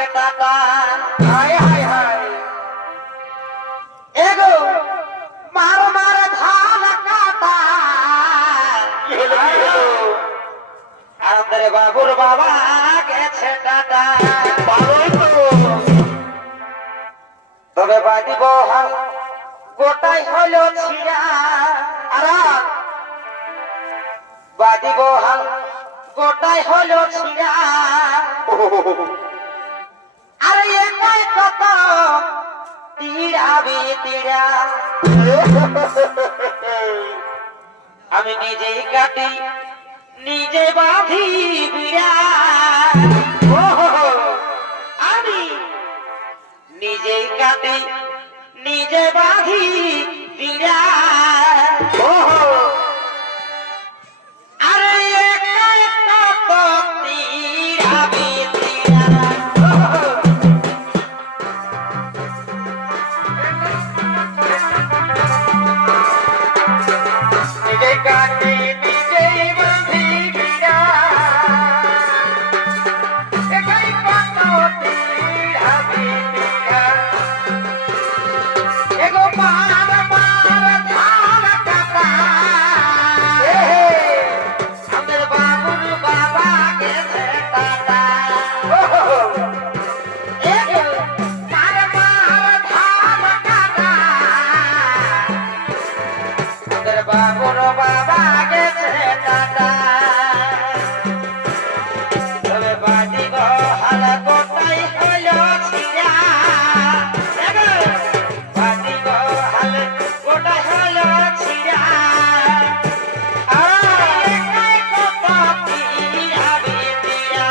গেছে টাটা। হায় হায় হায় এগো মার মার ধান কাটা। আমাদের বাবুর বাবা গেছে টাটা। তবে বাদি বহাল গোটাই হইল ছিড়া। আর বাদি বহাল গোটাই হইল ছিড়া। আরে একাই কত তীরাবি তীরা। আমি নিজেই কাটি নিজে বাঁধি বিড়া। আমি নিজেই কাটি নিজে বাঁধি বিড়া। আরে একাই কত তীরাবি তীরা। নিজে কাটি নিজেই বাঁধি বিড়া। একাই কত তীরাবি তীরা। এগো মার মার ধান কাটা। আমাদের বাবুর বাবা গেছে টাটা। এগো মার মার ধান কাটা। আমাদের বাবুর বাবা গেছে টাটা। তবে বাজি বহাল গোটাই হইল ছিড়া। এগো বাজি বহাল গোটাই হইল ছিড়া। একাই কত তীরাবি তীরা।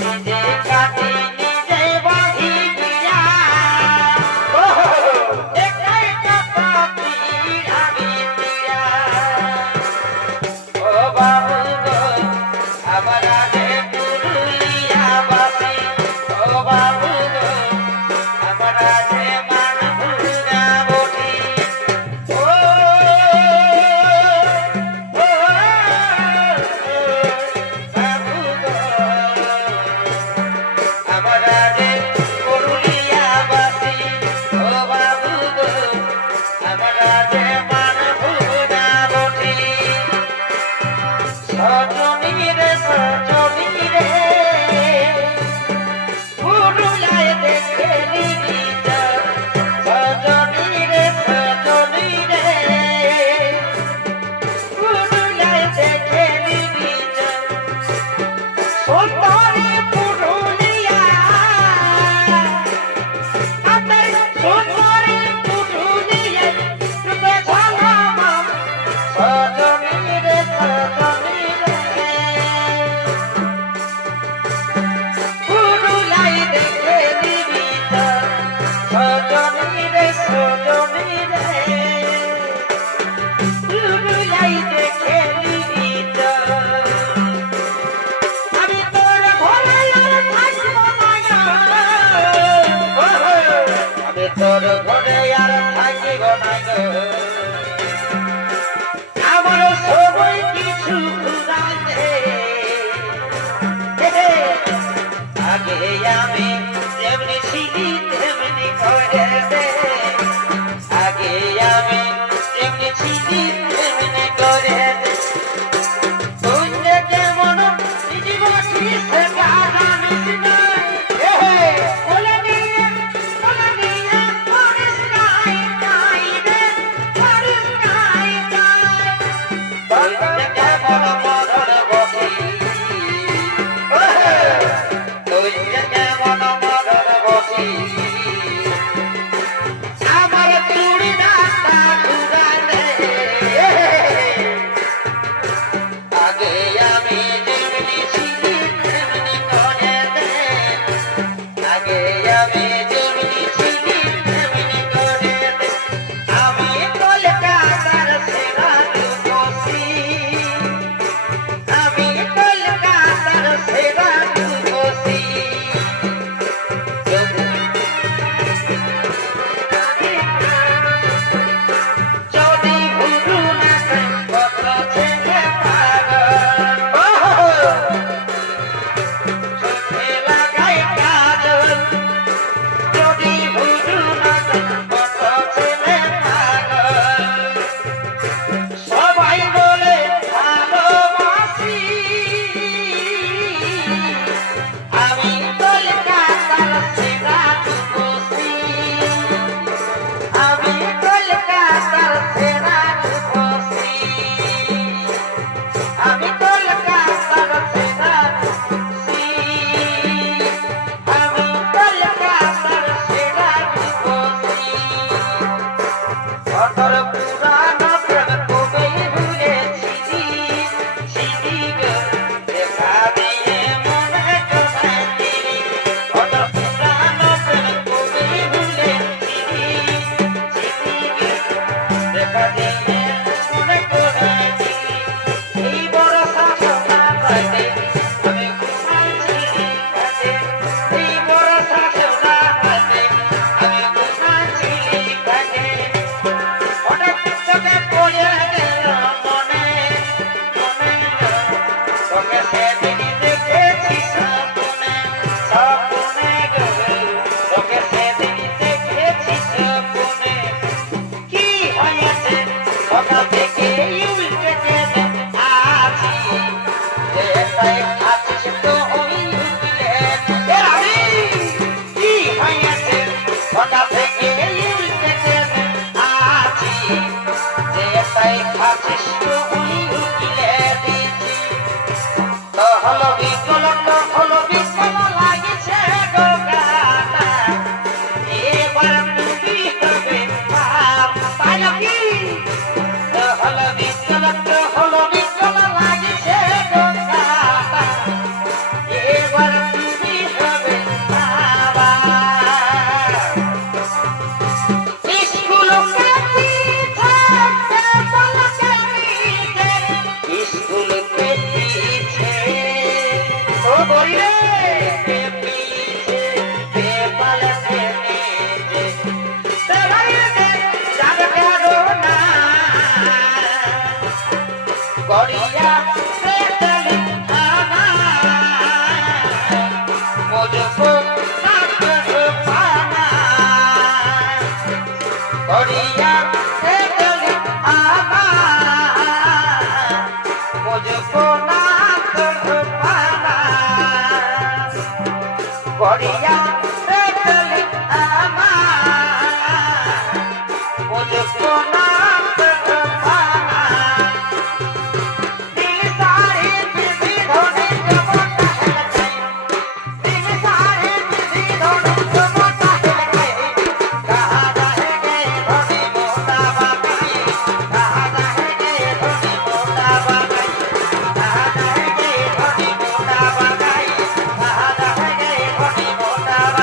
নিজে কাটি নিজে বাঁধি বিড়া। একাই কত তীরাবি তীরা। ও বাবু গো আমার আগে পুরুলিয়া বাসি। ও বাবু গো আমার আগে মানভুরা বটি। ও বাবু গো আমার আগে পুরুলিয়া বাসি। ও বাবু গো আমার আগে মানভুরা বটি। সজনী রে সজনী রে পুরুলায় দেখে নিবি। সজনী রে সজনী রে পুরুলায় দেখে নিবি। সুন্দরী পুরুলিয়া আমার সুন্দরী পুরুলিয়া রূপে ঝালাম। সজনী রে সজনী রে পুরুলাই দেখে দিবি। সজনী রে সজনী রে পুরুলাই দেখে দিবি। আমি তোর ঘরে আর থাকব না গো। আমি তোর ঘরে আর থাকিব না গো। আমার সবাই কিছু ঘুরাতে। আগে আমি যেমনি ছিলি তেমনি করে দে। আগে আমি যেমনি ছিলি তেমনি করে দে। তুই যে যেমন নিজে বসিস জানিস না। বলে দিয়ে করিস নাই নাই রে। করিস নাই নাই। তুই যে কেমন মদন বসি। তুই যে কেমন মদন বসি। আমার চুড়ি রাস্তা ঘুরাতে। খাচ্ছিস তুই উকিলে দিছি তো হলো বিকল লাগিছে গো গানা এবার তুমি হবে বাপ পাইল কি তো হলো বিকল লাগিছে গো গানা এবার তুমি হবে বাবা गड़िया से चली आना मुझको ना कर पाना गड़िया से चली आना मुझको ना कर पाना गड़िया से चली आना मुझको ना कर पाना मोटा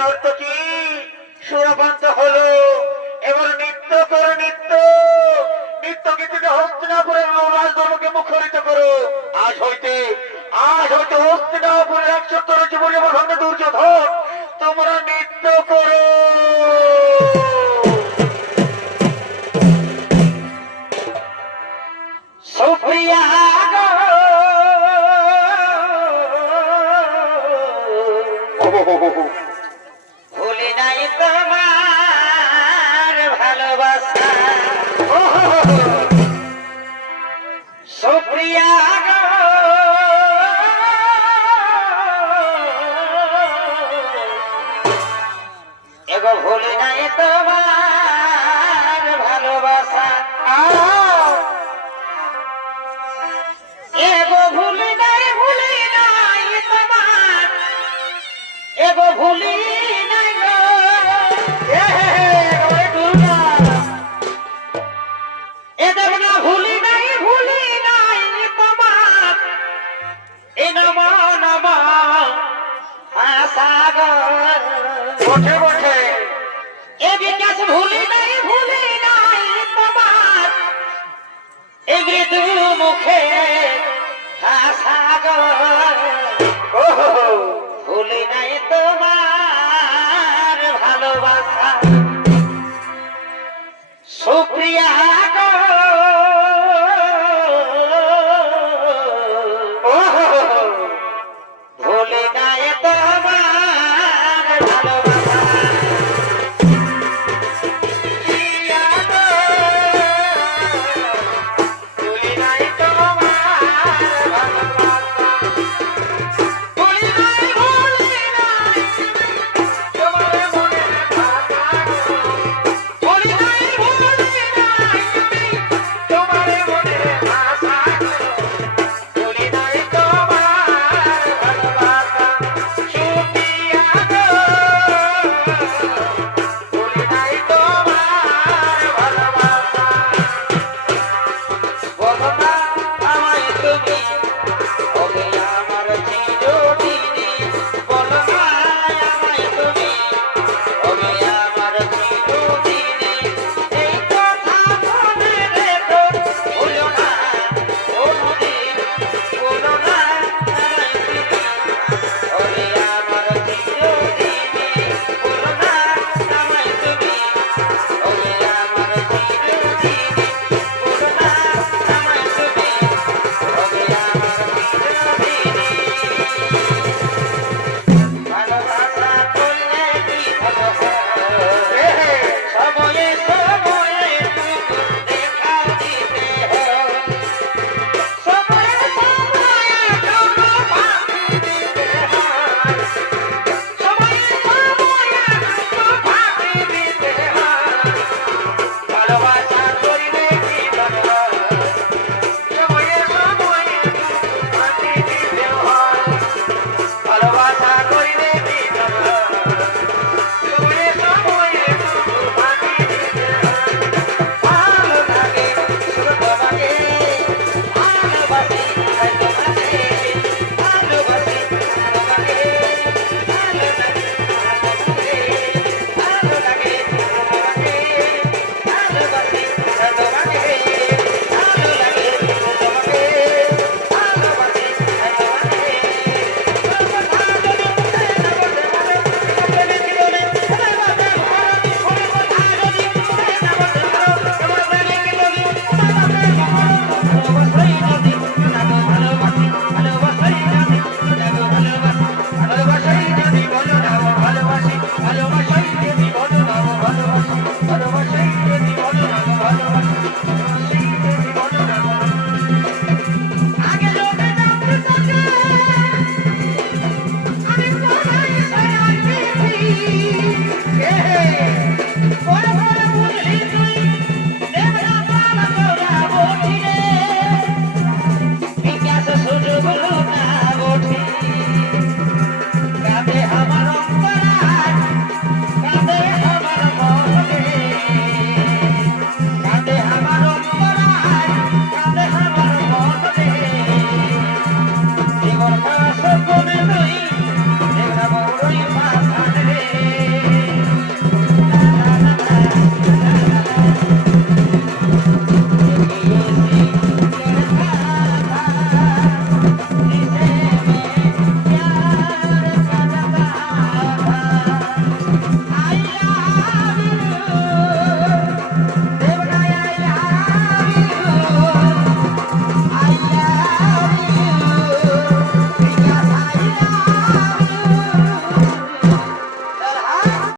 নর্তকী সুরপান্ত হলো, এবার নৃত্য করো নৃত্য। নৃত্য গীতিতে হস্তিনাপুরের রাজধর্মকে মুখরিত করো। আজ হইতে হস্তিনাপুরের 170 জীবনী ভঙ্গ দুর্যোধন তোমরা নৃত্য করো। সুপ্রিয়া ভুলি নাই তোমার ভালোবাসা। সুপ্রিয়া এগো ভুলি নাই তোমার ভালোবাসা। এগো ভুলি নাই তোমার, এগো ভুলি নাই গো। এ দেবনা ভুলি নাই তোমার, এ নম নম সাগর বসে বসে। এ বিকাশ ভুলি নাই তোমার, এ মৃদু মুখে সাগর। ভুলি নাই তোমার ভালোবাসা।